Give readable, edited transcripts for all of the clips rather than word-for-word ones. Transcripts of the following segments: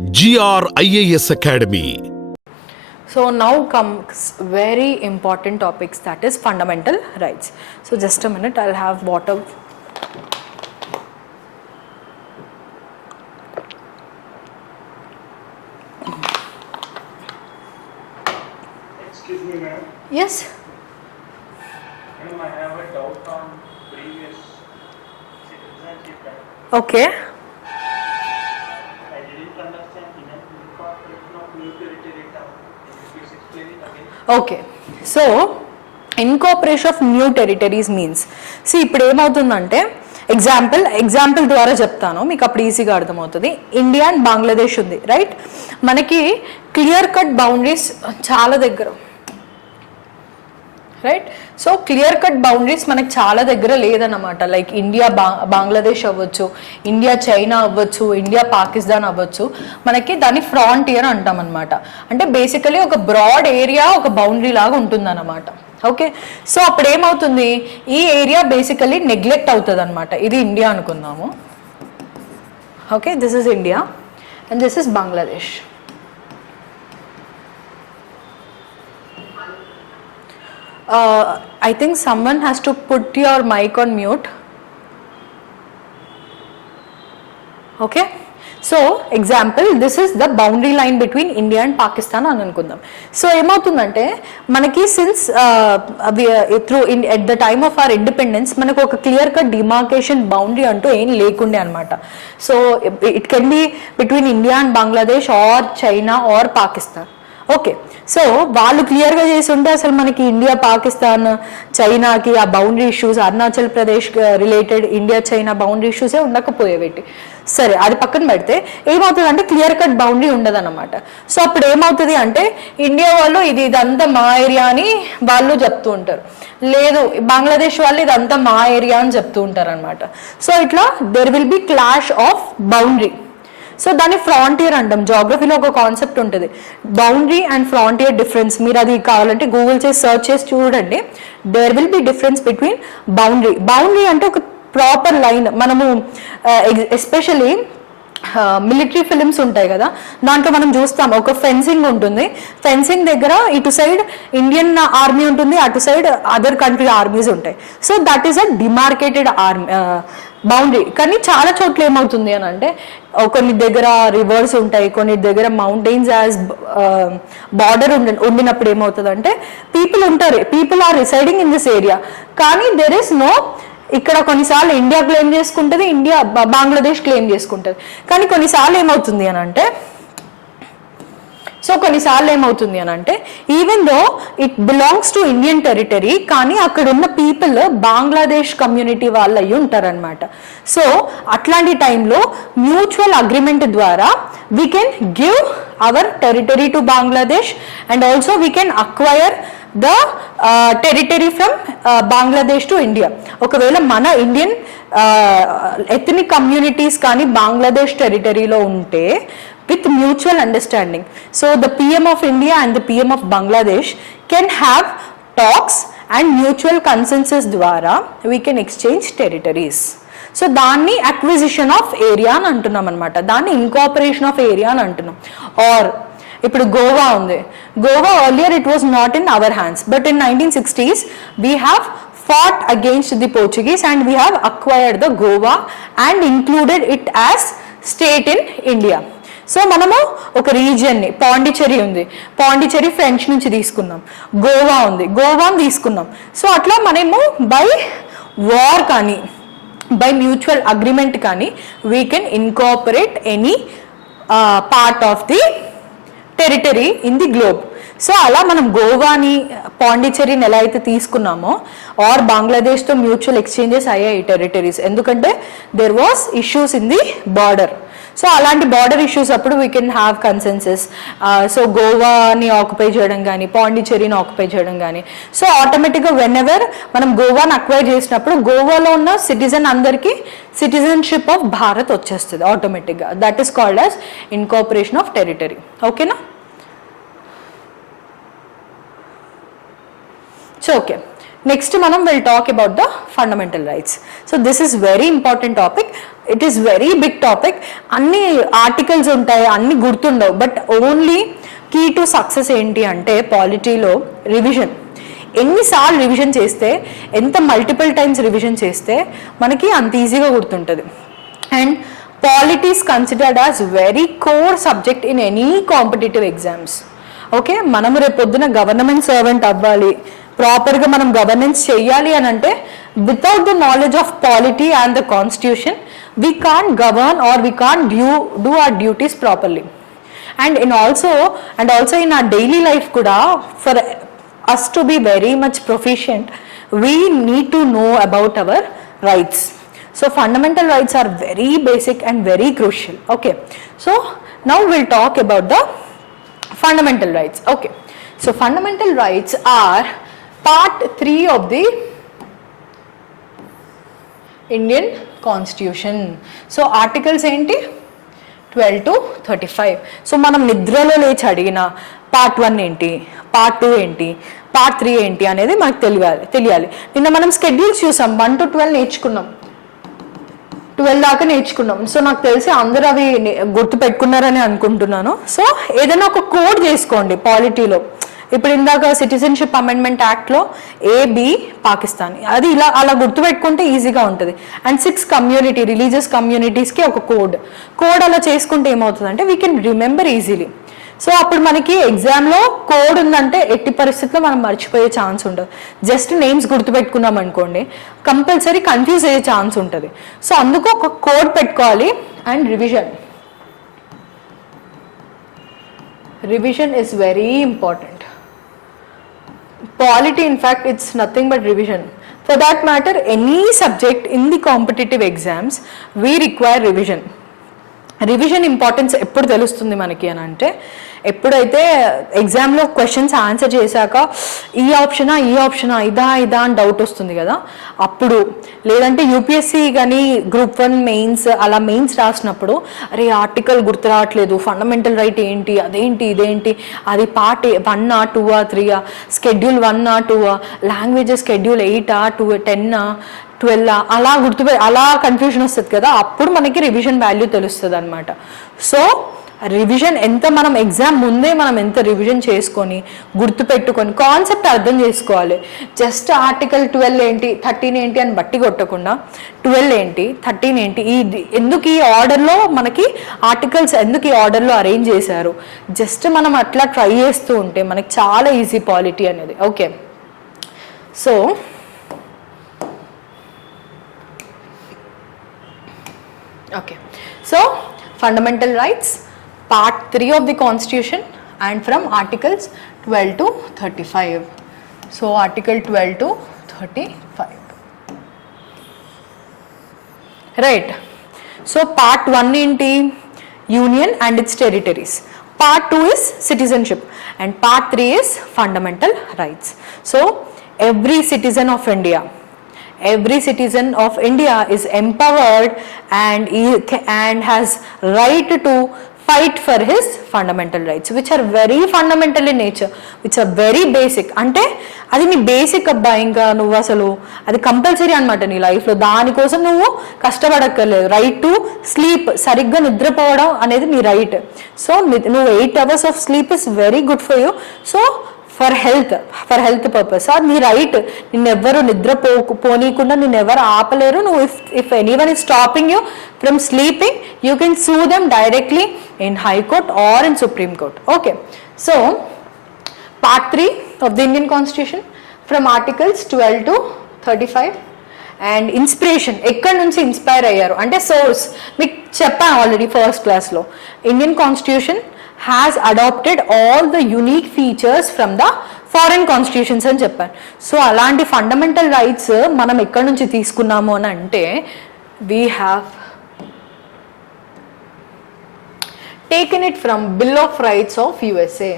GRIAS Academy. So now comes very important topics, that is fundamental rights. So just a minute, I'll have water. Excuse me, ma'am. Yes. Ma'am, I have a doubt on previous citizenship act. Okay. I didn't understand incorporation of new territory term. Can you please explain it again? Okay. So incorporation of new territories means, see ఇప్పుడు ఏమవుతుందంటే example ద్వారా చెప్తాను, మీకు అప్పుడు ఈజీగా అర్థమవుతుంది. India and Bangladesh ఉంది, right? మనకి క్లియర్ కట్ బౌండరీస్ చాలా దగ్గర, right? So clear cut boundaries మనకి చాలా దగ్గర లేదన్నమాట. లైక్ ఇండియా బంగ్లాదేశ్ అవ్వచ్చు, ఇండియా చైనా అవ్వచ్చు, ఇండియా పాకిస్తాన్ అవ్వచ్చు. మనకి దాన్ని ఫ్రాంటియర్ అంటాం అనమాట. అంటే బేసికలీ ఒక బ్రాడ్ ఏరియా, ఒక బౌండరీ లాగా ఉంటుందన్నమాట. ఓకే, సో అప్పుడు ఏమవుతుంది, ఈ ఏరియా బేసికలీ నెగ్లెక్ట్ అవుతుంది అనమాట. ఇది ఇండియా అనుకుందాము. Okay, this is India and this is Bangladesh. I think someone has to put your mic on mute. Okay, so example, this is the boundary line between India and Pakistan అని అనుకుందాం. So ఏమవుతుందంటే మనకి since at the time of our independence మనకు ఒక clear cut demarcation boundary అంటూ ఏం లేకుండే అనమాట. So it can be between India and Bangladesh or China or Pakistan. Okay, so వాళ్ళు క్లియర్గా చేసి ఉంటే అసలు మనకి ఇండియా పాకిస్తాన్ చైనాకి ఆ boundary issues, Arunachal Pradesh related India China boundary ఇష్యూసే ఉండకపోయేవి. సరే, అది పక్కన పెడితే ఏమవుతుంది అంటే క్లియర్ కట్ బౌండరీ ఉండదన్నమాట. సో అప్పుడు ఏమవుతుంది అంటే ఇండియా వాళ్ళు ఇదంతా మా ఏరియా అని వాళ్ళు చెప్తూ ఉంటారు, లేదు బంగ్లాదేశ్ వాళ్ళు ఇదంతా మా ఏరియా అని చెప్తూ ఉంటారు అనమాట. సో ఇట్లా there will be clash of boundary. So దాన్ని ఫ్రాంటియర్ అంటాం. జాగ్రఫీలో ఒక కాన్సెప్ట్ ఉంటుంది, బౌండరీ అండ్ ఫ్రాంటియర్ డిఫరెన్స్. మీరు అది కావాలంటే గూగుల్ చేసి సర్చ్ చేసి చూడండి. There will be difference between boundary అంటే ఒక ప్రాపర్ లైన్. మనము ఎస్పెషలీ మిలిటరీ ఫిలిమ్స్ ఉంటాయి కదా, దాంట్లో మనం చూస్తాం ఒక ఫెన్సింగ్ ఉంటుంది. ఫెన్సింగ్ దగ్గర ఇటు సైడ్ ఇండియన్ ఆర్మీ ఉంటుంది, అటు సైడ్ అదర్ కంట్రీ ఆర్మీస్ ఉంటాయి. So that is a demarcated boundary. కానీ చాలా చోట్ల ఏమవుతుంది అని అంటే కొన్ని దగ్గర రివర్స్ ఉంటాయి, కొన్ని దగ్గర మౌంటైన్స్ యాజ్ బార్డర్ ఉండినప్పుడు ఏమవుతుంది అంటే people are residing in this area, కానీ దెర్ ఇస్ నో, ఇక్కడ కొన్నిసార్లు ఇండియా క్లెయిమ్ చేసుకుంటుంది, బంగ్లాదేశ్ క్లెయిమ్ చేసుకుంటుంది. కానీ కొన్నిసార్లు ఏమవుతుంది అని అంటే even though it belongs to Indian territory, కానీ అక్కడ ఉన్న పీపుల్ బంగ్లాదేశ్ కమ్యూనిటీ వాళ్ళు అయ్యి ఉంటారనమాట. సో అట్లాంటి టైంలో మ్యూచువల్ అగ్రిమెంట్ ద్వారా we can give our territory to Bangladesh and also we can acquire the territory from Bangladesh to India. ఒకవేళ మన ఇండియన్ ఎథనిక్ కమ్యూనిటీస్ కానీ బంగ్లాదేశ్ టెరిటరీలో ఉంటే with mutual understanding, so the PM of India and the PM of Bangladesh can have talks and mutual consensus ద్వారా we can exchange territories. So దాన్ని acquisition of area అని అంటున్నాం అనమాట, దాన్ని ఇన్కార్పొరేషన్ ఆఫ్ ఏరియా అని అంటున్నాం. ఆర్ ఇప్పుడు గోవా ఉంది, Goa earlier it was not in our hands, but in 1960s we have fought against the Portuguese and we have acquired the Goa and included it as state in India. So మనము ఒక రీజియన్ని, పాండిచ్చేరి ఉంది, Pondicherry French నుంచి తీసుకున్నాం, గోవా ఉంది, గోవాని తీసుకున్నాం. So అట్లా మనము by war కానీ బై మ్యూచువల్ అగ్రిమెంట్ కానీ we can incorporate any part of the territory in the globe. So అలా మనం గోవాని పాండిచ్చేరిని ఎలా అయితే తీసుకున్నామో ఆర్ బంగ్లాదేశ్తో మ్యూచువల్ ఎక్స్చేంజెస్ అయ్యాయి టెరిటరీస్, ఎందుకంటే there was issues in the border. So అలాంటి బార్డర్ ఇష్యూస్ అప్పుడు we can have consensus. So గోవాని ఆక్యుపై చేయడం కానీ పాండిచ్చేరిని ఆక్యుపై చేయడం కానీ, సో ఆటోమేటిక్గా వెన్ ఎవర్ మనం గోవాని అక్వైర్ చేసినప్పుడు గోవాలో ఉన్న సిటిజన్ అందరికీ సిటిజన్షిప్ ఆఫ్ భారత్ వచ్చేస్తుంది ఆటోమేటిక్గా. That is called as incorporation of territory. ఓకేనా? సో ఓకే, నెక్స్ట్ మనం will talk about the fundamental rights. So this is very important topic. It is very big topic. అన్ని articles ఉంటాయి, అన్ని గుర్తుండవు. But only key to success ఏంటి అంటే పాలిటీలో revision. ఎన్నిసార్లు revision చేస్తే, ఎంత మల్టిపుల్ టైమ్స్ రివిజన్ చేస్తే మనకి అంత ఈజీగా గుర్తుంటుంది. And polity is considered as very core subject in any competitive exams. Okay, మనం రేపు పొద్దున గవర్నమెంట్ సర్వెంట్ అవ్వాలి, ప్రాపర్గా మనం గవర్నెన్స్ చేయాలి అని అంటే without the knowledge of polity and the constitution we can't govern or we can't do our duties properly. And also in our daily life kuda, for us to be very much proficient, we need to know about our rights. So fundamental rights are very basic and very crucial. Okay, so now we'll talk about the fundamental rights. Okay, so fundamental rights are part 3 of the Indian Constitution. So articles enti 12 to 35. So మనం నిద్రలో లేచి అడిగిన part 1 ఏంటి, part 2 ఏంటి, part 3 ఏంటి అనేది మనకు తెలియాలి. నిన్న మనం స్కెడ్యూల్స్ చూసాం, 1 to 12 నేర్చుకున్నాం, 12 దాకా నేర్చుకున్నాం. సో నాకు తెలిసి అందరూ అవి గుర్తు పెట్టుకున్నారని అనుకుంటున్నాను. సో ఏదైనా ఒక కోడ్ చేసుకోండి పాలిటీలో. ఇప్పుడు ఇందాక సిటిజన్షిప్ అమెండ్మెంట్ యాక్ట్లో AB పాకిస్తాన్, అది అలా గుర్తుపెట్టుకుంటే ఈజీగా ఉంటుంది. అండ్ 6 రిలీజియస్ కమ్యూనిటీస్కి ఒక కోడ్ అలా చేసుకుంటే ఏమవుతుందంటే we can remember easily. So అప్పుడు మనకి ఎగ్జామ్లో కోడ్ ఉందంటే ఎట్టి పరిస్థితుల్లో మనం మర్చిపోయే ఛాన్స్ ఉండదు. జస్ట్ నేమ్స్ గుర్తుపెట్టుకున్నాం అనుకోండి, కంపల్సరీ కన్ఫ్యూజ్ అయ్యే ఛాన్స్ ఉంటుంది. సో అందుకు ఒక కోడ్ పెట్టుకోవాలి. And revision is very important. Polity, in fact, it's nothing but revision. For that matter, any subject in the competitive exams, we require revision. Revision importance ఎప్పుడు తెలుస్తుంది మనకి అని అంటే, ఎప్పుడైతే ఎగ్జామ్లో క్వశ్చన్స్ ఆన్సర్ చేశాక ఈ ఆప్షనా ఇదా అని డౌట్ వస్తుంది కదా, అప్పుడు. లేదంటే యూపీఎస్సీ కానీ గ్రూప్ 1 మెయిన్స్ అలా మెయిన్స్ రాసినప్పుడు అరే ఆర్టికల్ గుర్తు రావట్లేదు, ఫండమెంటల్ రైట్ ఏంటి, అదేంటి ఇదేంటి, అది పార్ట్ 1 2 3, స్కెడ్యూల్ 1 2, లాంగ్వేజెస్ స్కెడ్యూల్ 8 2 10 12 అలా కన్ఫ్యూజన్ వస్తుంది కదా, అప్పుడు మనకి రివిజన్ వాల్యూ తెలుస్తుంది అనమాట. సో రివిజన్ ఎంత మనం ఎగ్జామ్ ముందే మనం ఎంత రివిజన్ చేసుకొని గుర్తుపెట్టుకొని కాన్సెప్ట్ అర్థం చేసుకోవాలి. జస్ట్ ఆర్టికల్ 12 ఏంటి 13 ఏంటి అని బట్టి కొట్టకుండా 12 ఏంటి 13 ఏంటి, ఎందుకు ఈ ఆర్డర్లో మనకి ఆర్టికల్స్ ఎందుకు ఈ ఆర్డర్లో అరేంజ్ చేశారు, జస్ట్ మనం అట్లా ట్రై చేస్తూ ఉంటే మనకి చాలా ఈజీ పాలిటీ అనేది. Okay, so fundamental rights, part 3 of the constitution, and from articles 12 to 35. So article 12 to 35, right? So part 1 ఏంటి, union and its territories. Part 2 is citizenship and part 3 is fundamental rights. So every citizen of India is empowered and has right to fight for his fundamental rights, which are very fundamental in nature, which are very basic. అంటే అది నీ basic అబ్బా, ఇంకా నువ్వు అసలు అది compulsory అనమాట నీ లైఫ్లో, దానికోసం నువ్వు కష్టపడక్కర్లేదు. రైట్ టు స్లీప్, సరిగ్గా నిద్రపోవడం అనేది నీ రైట్. సో నువ్వు 8 hours of sleep is very good for you. So for health purpose నీ రైట్. నిన్నెవ్వరు పోనీయకుండా నిన్నెవరు ఆపలేరు. నువ్వు if anyone is stopping you from sleeping, you can sue them directly in High Court or in Supreme Court. Okay, so part 3 of the Indian constitution from articles 12 to 35. And inspiration, ఎక్కడి నుంచి inspire అయ్యారు అంటే source మీకు చెప్పాను already first క్లాస్లో. Indian constitution has adopted all the unique features from the foreign constitutions అని చెప్పాను. So అలాంటి ఫండమెంటల్ రైట్స్ మనం ఎక్కడి నుంచి తీసుకున్నాము అని అంటే, we have taken it from Bill of Rights of USA.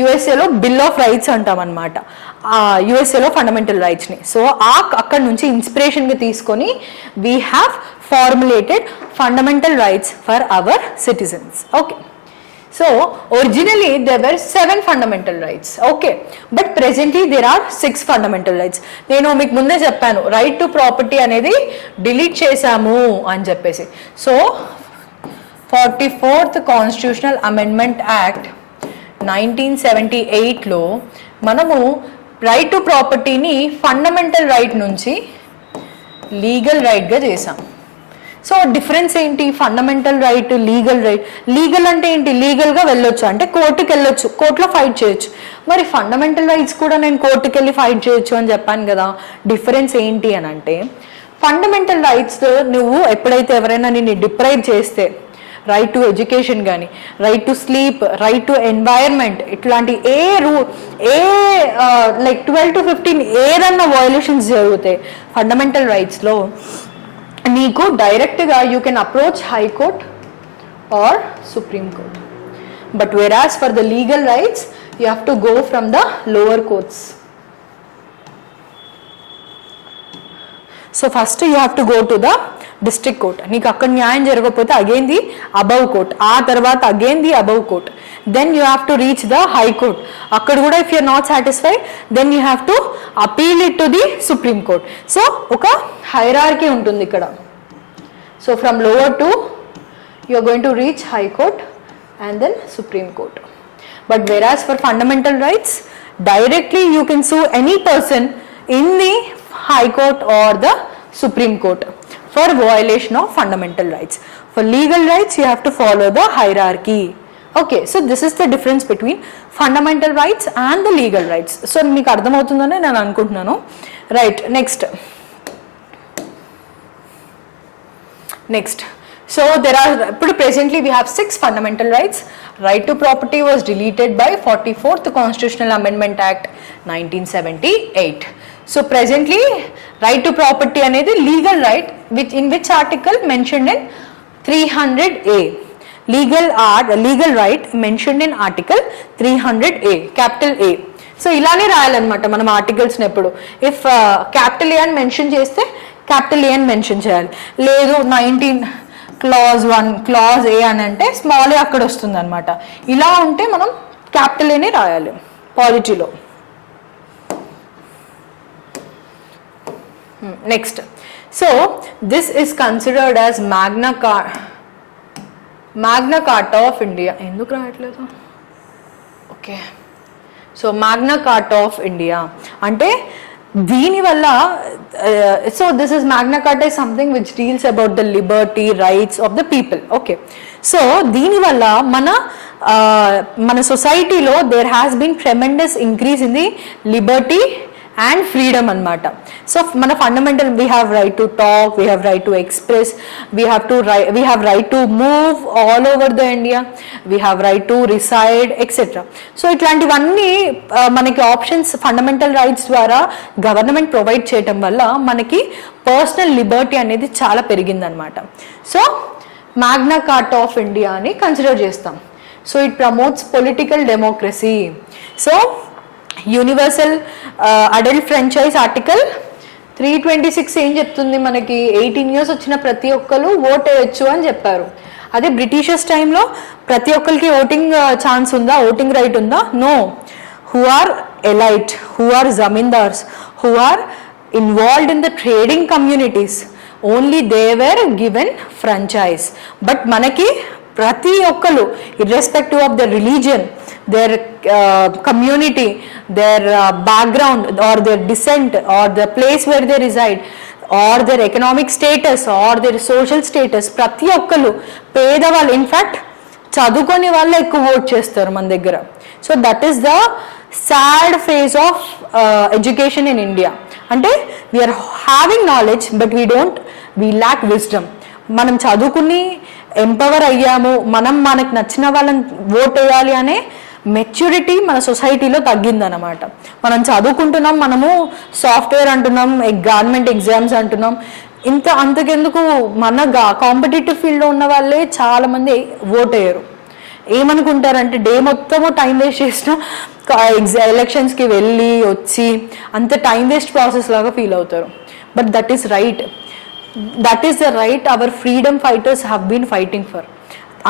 యుఎస్ఏలో బిల్ ఆఫ్ రైట్స్ అంటాం అనమాట, యుఎస్ఏలో ఫండమెంటల్ రైట్స్ని. సో అక్కడి నుంచి ఇన్స్పిరేషన్గా తీసుకొని we have formulated fundamental rights for hour citizens. Okay, So originally there were 7 fundamental rights, okay, but presently there are 6 fundamental rights. నేను మీకు ముందే చెప్పాను రైట్ టు ప్రాపర్టీ అనేది డిలీట్ చేశాము అని చెప్పేసి. So 44th constitutional amendment act 1978లో మనము రైట్ టు ప్రాపర్టీని ఫండమెంటల్ రైట్ నుంచి లీగల్ రైట్గా చేసాం. సో డిఫరెన్స్ ఏంటి? Fundamental right, legal right. Legal అంటే ఏంటి? లీగల్గా వెళ్ళొచ్చు అంటే కోర్టుకి వెళ్ళొచ్చు, కోర్టులో ఫైట్ చేయొచ్చు. మరి ఫండమెంటల్ రైట్స్ కూడా నేను కోర్టుకి వెళ్ళి ఫైట్ చేయొచ్చు అని చెప్పాను కదా. డిఫరెన్స్ ఏంటి అని అంటే ఫండమెంటల్ రైట్స్ నువ్వు ఎప్పుడైతే ఎవరైనా నిన్ను డిప్రైవ్ చేస్తే, రైట్ టు ఎడ్యుకేషన్ కానీ, right to sleep, right to environment, ఇట్లాంటి లైక్ 12 to 15 ఏదన్నా వయోలేషన్స్ జరుగుతాయి ఫండమెంటల్ రైట్స్లో, నీకు డైరెక్ట్గా you can approach high court or supreme court. But whereas for the legal rights you have to go from the lower courts. So first you have to go to the district court. నీకు అక్కడ న్యాయం జరగకపోతే again the above court, ఆ తర్వాత again the above court, then you have to reach the High Court. అక్కడ కూడా if you're not satisfied then you have to appeal it to the Supreme Court. So ఒక hierarchy ఉంటుంది ఇక్కడ. So from lower to you are going to reach High Court and then Supreme court. But whereas for fundamental rights directly you can sue any person in the High Court or the Supreme Court for violation of fundamental rights. For legal rights you have to follow the hierarchy. Okay, so this is the difference between fundamental rights and the legal rights. So meeku ardham avutundane nenu anukuntunnanu. Right, next so there are presently we have 6 fundamental rights. Right to property was deleted by 44th Constitutional Amendment Act 1978. So presently right to property anedi legal right which in which article mentioned in 300A. Legal right mentioned in article 300A, capital A. So ilane rayalannamata manam articles ni eppudu if capital A అని mention చేస్తే capital A అని mention చేయాలి. లేదు 19 clause 1 clause A అని అంటే small ఏ అక్కడ వస్తుంది అనమాట. ఇలా ఉంటే మనం క్యాపిటల్ ఏనే రాయాలి పాలిటీలో. Next so this is considered as magna carta of India. ఎందుకు రాయట్లేదు? Okay, so magna carta of India అంటే దీనివల్ల so this is magna carta is something which deals about the liberty rights of the people. Okay, so దీనివల్ల మన సొసైటీలో there has been tremendous increase in the liberty and freedom anamata. So mana fundamental we have right to talk, we have right to express, we have right to move all over the India, we have right to reside etc. So itlantivanni manaki options fundamental rights ద్వారా government provide చేయటం వల్ల మనకి personal Liberty అనేది చాలా పెరిగింది అనమాట. So magna carta of India అని consider చేస్తాం. So it promotes political democracy. So universal adult franchise article 326 ఏం చెప్తుంది మనకి? 18 years వచ్చిన ప్రతి ఒక్కరు ఓట్ వేయచ్చు అని చెప్పారు. అదే బ్రిటిషర్స్ టైంలో ప్రతి ఒక్కరికి ఓటింగ్ ఛాన్స్ ఉందా, ఓటింగ్ రైట్ ఉందా? No. Who are elite, who are zamindars, who are involved in the trading communities only they were given franchise. But మనకి ప్రతి ఒక్కరు irrespective of the religion, their community, their background or their descent or the place where they reside or their economic status or their social status, ప్రతి ఒక్కరు పేదవాళ్ళు in fact చదువుకొని వాళ్ళు ఎక్కువ vote చేస్తారు మన దగ్గర. So that is the sad phase of education in India. అంటే we are having knowledge but we lack wisdom. మనం చదువుకుని ఎంపవర్ అయ్యాము, మనకు నచ్చిన వాళ్ళని ఓట్ వేయాలి అనే మెచ్యూరిటీ మన సొసైటీలో తగ్గిందనమాట. మనం చదువుకుంటున్నాం, మనము సాఫ్ట్వేర్ అంటున్నాం, గవర్నమెంట్ ఎగ్జామ్స్ అంటున్నాం, అంతకెందుకు మన కాంపిటేటివ్ ఫీల్డ్లో ఉన్న వాళ్ళే చాలామంది ఓట్ వేయరు. ఏమనుకుంటారంటే డే మొత్తము టైం వేస్ట్ చేసిన ఎలక్షన్స్కి వెళ్ళి వచ్చి అంత టైం వేస్ట్ ప్రాసెస్ లాగా ఫీల్ అవుతారు. But that is right. That is the right our freedom fighters have been fighting for.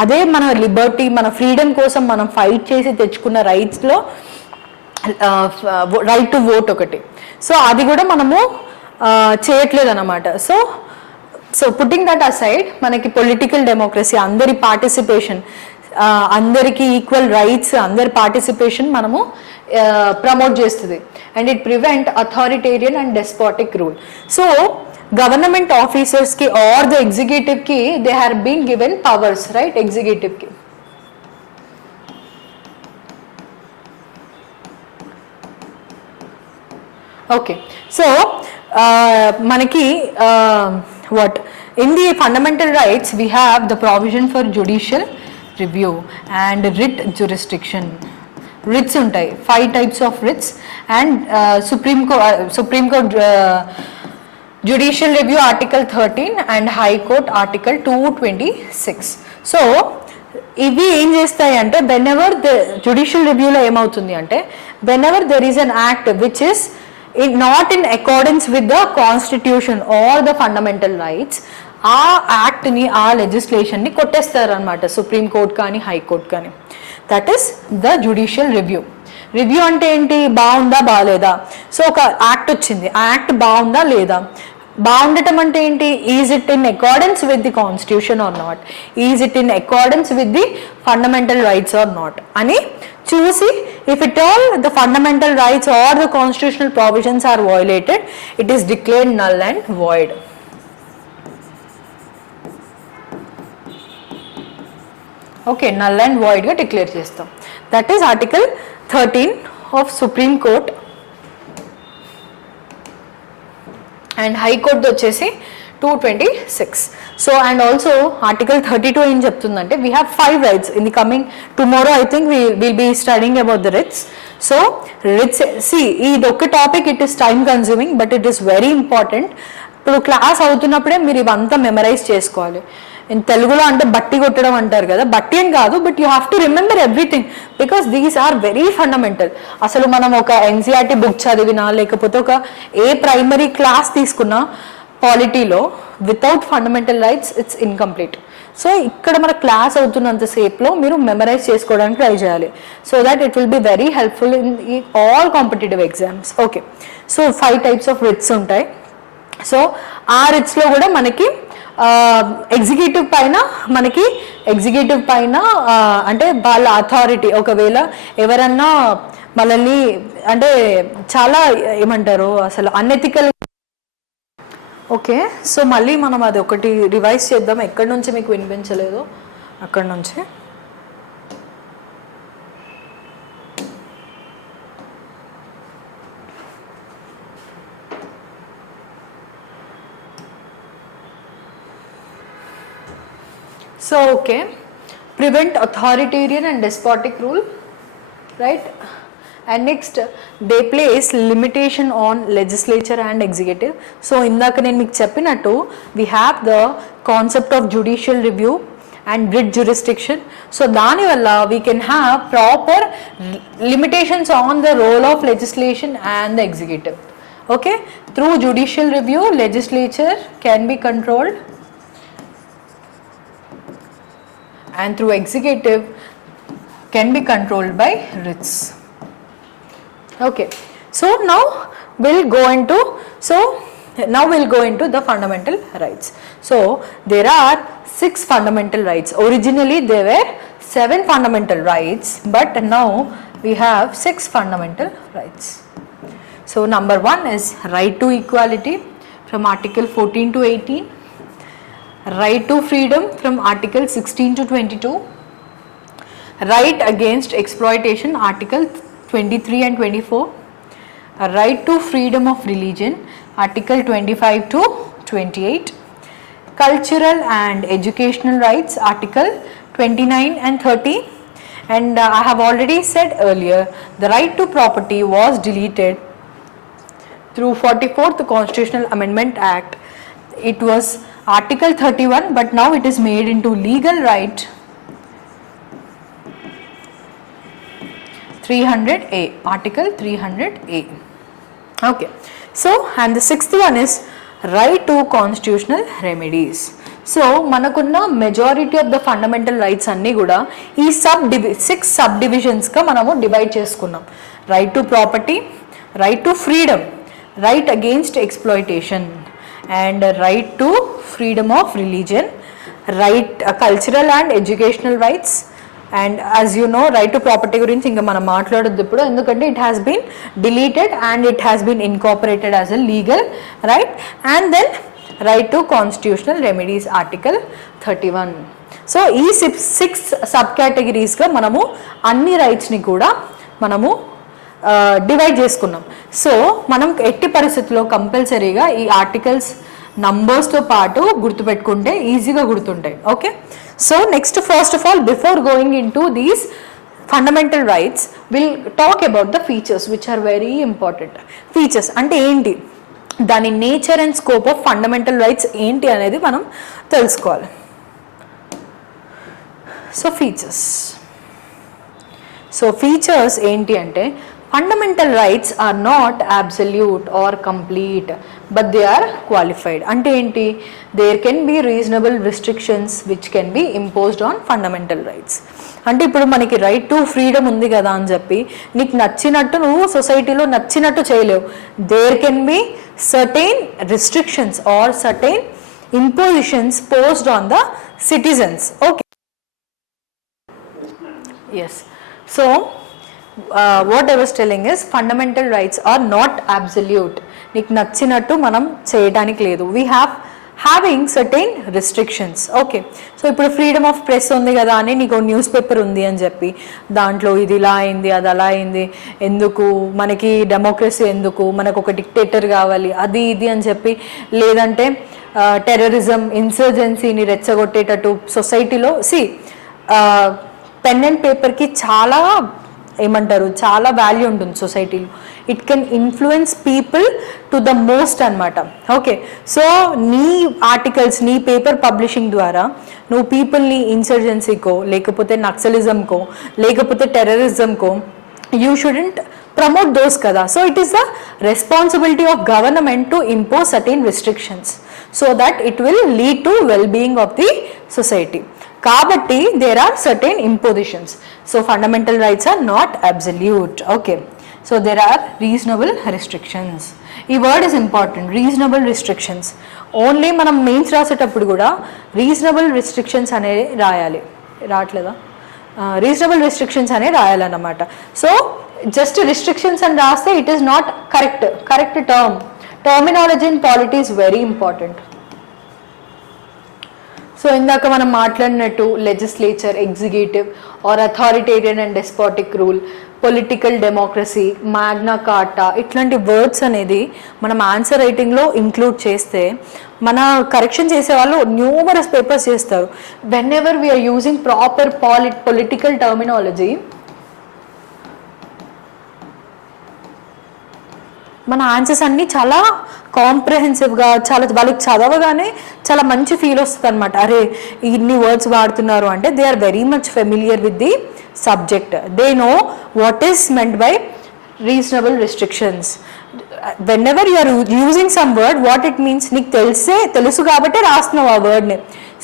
అదే మన లిబర్టీ, మన ఫ్రీడమ్ కోసం మనం ఫైట్ చేసి తెచ్చుకున్న రైట్స్లో రైట్ టు ఓట్ ఒకటి. సో అది కూడా మనము చేయట్లేదు అన్నమాట. సో పుట్టింగ్ దట్ అసైడ్, మనకి పొలిటికల్ డెమోక్రసీ, అందరి పార్టిసిపేషన్, అందరికీ ఈక్వల్ రైట్స్, అందరి పార్టిసిపేషన్ మనము ప్రమోట్ చేస్తుంది. And it prevent authoritarian and despotic rule. So government ఆఫీసర్స్కి ఆర్ ద ఎగ్జిక్యూటివ్కి they have been given powers, right? ఎగ్జిక్యూటివ్కి ఓకే. సో మనకి what in the fundamental rights we have the provision for judicial review and writ jurisdiction. Writs ఉంటాయి, 5 types of writs, and Supreme Court judicial review article 13 and High Court article 226. So ఇవి ఏం చేస్తాయి అంటే, whenever the judicial reviewలో ఏమవుతుంది అంటే, whenever there is an act which is not in accordance with the constitution or the fundamental rights, ఆ యాక్ట్ని, ఆ లెజిస్లేషన్ని కొట్టేస్తారు అనమాట సుప్రీం కోర్ట్ కానీ హైకోర్ట్ కానీ. That is the judicial review. Review అంటే ఏంటి? బాగుందా బాగాలేదా. సో ఒక యాక్ట్ వచ్చింది, ఆ యాక్ట్ బాగుందా లేదా. బాగుండటం అంటే ఏంటి? Is it in accordance with the constitution or not, is it in accordance with the fundamental rights are not అని చూసి, if it all the fundamental rights or the constitutional provisions are violated, it is declared null and void. Okay, null and వాయిడ్గా declare చేస్తాం. That is article 13 of supreme court. And high court వచ్చేసి 226. So and also article 32 ఏం చెప్తుందంటే, we have 5 rights. In the coming tomorrow I think will be studying about the rights. So rights, ఇది ఒక topic, it is time consuming but it is very important. ఇప్పుడు class అవుతున్నప్పుడే మీరు ఇవంతా memorise చేసుకోవాలి. In తెలుగులో అంటే బట్టి కొట్టడం అంటారు కదా, బట్టి ఏం కాదు, but you have to remember everything because these are very fundamental. అసలు మనం ఒక ఎన్సీఆర్టీ బుక్ చదివినా, లేకపోతే ఒక ఏ ప్రైమరీ క్లాస్ తీసుకున్నా పాలిటీలో, without fundamental rights it's incomplete. So ఇక్కడ మన క్లాస్ అవుతున్నంతసేపులో మీరు మెమరైజ్ చేసుకోవడానికి ట్రై చేయాలి, so that it will be very helpful in all competitive exams. Okay, so 5 types of writs ఉంటాయి. సో ఆ రిట్స్లో కూడా మనకి ఎగ్జిక్యూటివ్ పైన అంటే వాళ్ళ అథారిటీ, ఒకవేళ ఎవరన్నా మనల్ని అంటే చాలా ఏమంటారు అసలు అన్ఎథికల్. ఓకే, సో మళ్ళీ మనం అది ఒకటి రివైజ్ చేద్దాం. ఎక్కడి నుంచి మీకు వినిపించలేదు అక్కడి నుంచి. So okay, prevent authoritarian and despotic rule, right? And next, they place limitation on legislature and executive. So indaka nenu meeku cheppinattu, we have the concept of judicial review and writ jurisdiction. So dani valla we can have proper limitations on the role of legislation and the executive. Okay, through judicial review, legislature can be controlled, and through executive can be controlled by writs. Okay, so now we'll go into the fundamental rights. So there are 6 fundamental rights. Originally there were 7 fundamental rights, but now we have 6 fundamental rights. So number 1 is right to equality from article 14 to 18. Right to freedom from article 16 to 22, right against exploitation article 23 and 24, a right to freedom of religion article 25 to 28, cultural and educational rights article 29 and 30, and I have already said earlier the right to property was deleted through 44th Constitutional Amendment Act. It was article 31, but now it is made into legal right 300A, article 300A. Okay, so and the 6th one is right to constitutional remedies. So మనకున్న majority of the fundamental rights అన్నీ కూడా ఈ 6 sub డివిజన్స్గా మనము divide చేసుకున్నాం. Right to property, right to freedom, right against exploitation, and right to freedom of religion, right cultural and educational rights, and as you know right to property గురించి ఇంకా మనం మాట్లాడొద్దు ఇప్పుడు, ఎందుకంటే it has been deleted and it has been incorporated as a legal right. And then right to constitutional remedies article 31. So ఈ 6 sub కేటగిరీస్గా మనము అన్ని రైట్స్ని కూడా మనము డివైడ్ చేసుకున్నాం. సో మనం ఎట్టి పరిస్థితుల్లో కంపల్సరీగా ఈ ఆర్టికల్స్ నంబర్స్తో పాటు గుర్తుపెట్టుకుంటే ఈజీగా గుర్తుంటాయి. Okay, so next first of all before going into these fundamental rights will talk about the features which are very important. Features అంటే ఏంటి, దాని nature and scope of fundamental rights ఏంటి అనేది మనం తెలుసుకోవాలి. సో ఫీచర్స్ ఏంటి అంటే, fundamental rights are not absolute or complete but they are qualified. అంటే ఏంటి, there can be reasonable restrictions which can be imposed on fundamental rights. అంటే ఇప్పుడు మనకి రైట్ టు ఫ్రీడమ్ ఉంది కదా అని చెప్పి నీకు నచ్చినట్టు నువ్వు సొసైటీలో నచ్చినట్టు చేయలేవు. There can be certain restrictions or certain impositions posed on the citizens. Okay, yes, so what I was telling is fundamental rights are not absolute. నీకు నచ్చినట్టు మనం చేయడానికి లేదు. we have having certain restrictions. Okay, so ఇప్పుడు freedom of press ఉంది కదా అని నీకు న్యూస్ పేపర్ ఉంది అని చెప్పి దాంట్లో ఇది ఇలా అయింది అది అలా అయింది, ఎందుకు మనకి డెమోక్రసీ, ఎందుకు మనకు ఒక డిక్టేటర్ కావాలి, అది ఇది అని చెప్పి, లేదంటే టెర్రరిజం ఇన్సర్జెన్సీని రెచ్చగొట్టేటట్టు సొసైటీలో పెన్ అండ్ పేపర్కి చాలా ఏమంటారు చాలా వాల్యూ ఉంటుంది సొసైటీలో. It can influence people to the most అనమాట. ఓకే, సో నీ ఆర్టికల్స్ నీ పేపర్ పబ్లిషింగ్ ద్వారా నువ్వు పీపుల్ని ఇన్సర్జెన్సీకో లేకపోతే నక్సలిజంకో లేకపోతే టెర్రరిజంకో you shouldn't promote those kada. So it is the responsibility of government to impose certain restrictions so that it will lead to well-being of the society. Kabatti there are certain impositions. So fundamental rights are not absolute. Okay, so there are reasonable restrictions. ఈ word is important, reasonable restrictions. Only మనం mains రాసేటప్పుడు కూడా reasonable restrictions అనేది రాయాలి, రావట్లేదా, reasonable restrictions అనే రాయాలన్నమాట. So just restrictions అని రాస్తే it is not correct terminology in polity is very important. So ఇందాక మనం మాట్లాడినట్టు legislature, executive or authoritarian and despotic rule, political democracy, magna carta, ఇట్లాంటి వర్డ్స్ అనేది మనం ఆన్సర్ రైటింగ్లో ఇంక్లూడ్ చేస్తే మన కరెక్షన్ చేసే వాళ్ళు న్యూమరస్ పేపర్స్ చేస్తారు. Whenever we're using proper political terminology మన ఆన్సర్స్ అన్నీ చాలా కాంప్రహెన్సివ్గా, చాలా వాళ్ళకి చదవగానే చాలా మంచి ఫీల్ వస్తుంది అనమాట. అరే ఇన్ని వర్డ్స్ వాడుతున్నారు అంటే they are very much familiar with the subject, they know what is meant by reasonable restrictions. Whenever you are using some word what it means నీకు తెలుసు కాబట్టి రాస్తున్నావు ఆ వర్డ్ని.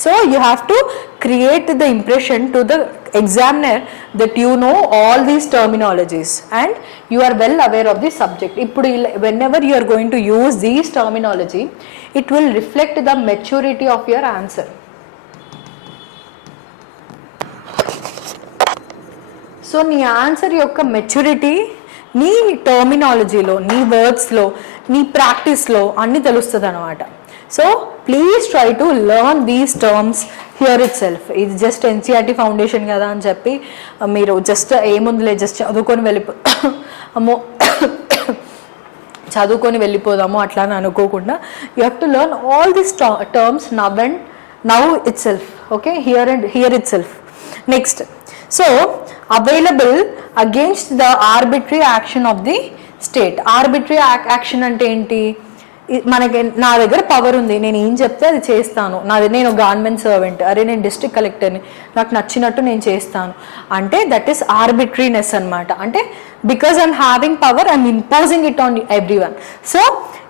So you have to create the impression to the examiner that you know all these terminologies and you are well aware of the subject. Ippudu whenever you are going to use these terminology it will reflect the maturity of your answer. So నీ answer యొక్క maturity నీ టర్మినాలజీలో, నీ వర్డ్స్లో, నీ ప్రాక్టీస్లో అన్నీ తెలుస్తుంది అనమాట. So please try to learn these terms here it self. ఇది just NCERT foundation కదా అని చెప్పి మీరు జస్ట్ ఏముందిలే జస్ట్ చదువుకొని వెళ్ళిపోదాము అట్లా అని అనుకోకుండా you have to learn all these terms now it self. Okay, here it self. Next, so available against the arbitrary action of the state. Arbitrary action అంటే ఏంటి, మనకి నా దగ్గర పవర్ ఉంది, నేను ఏం చెప్తే అది చేస్తాను, నేను గవర్నమెంట్ సర్వెంట్, అరే నేను డిస్ట్రిక్ట్ కలెక్టర్ని, నాకు నచ్చినట్టు నేను చేస్తాను అంటే దట్ ఈస్ ఆర్బిటరీనెస్ అనమాట. అంటే because I'm having power I'm imposing it on every one. So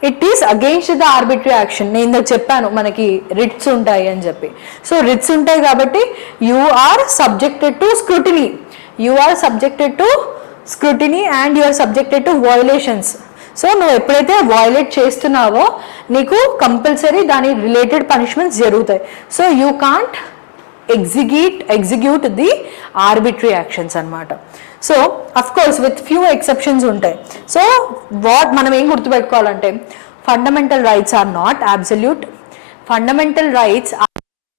it is against the arbitrary action. నేను ఇందాక చెప్పాను మనకి రిట్స్ ఉంటాయి అని చెప్పి. సో రిట్స్ ఉంటాయి కాబట్టి you are subjected to scrutiny, you are subjected to scrutiny and you are subjected to violations. So నువ్వు ఎప్పుడైతే వయోలేట్ చేస్తున్నావో నీకు కంపల్సరీ దాని రిలేటెడ్ పనిష్మెంట్స్ జరుగుతాయి. So you can't execute the arbitrary actions అనమాట. So of course with few exceptions ఉంటాయి. So మనం ఏం గుర్తుపెట్టుకోవాలంటే fundamental rights are not absolute. Fundamental rights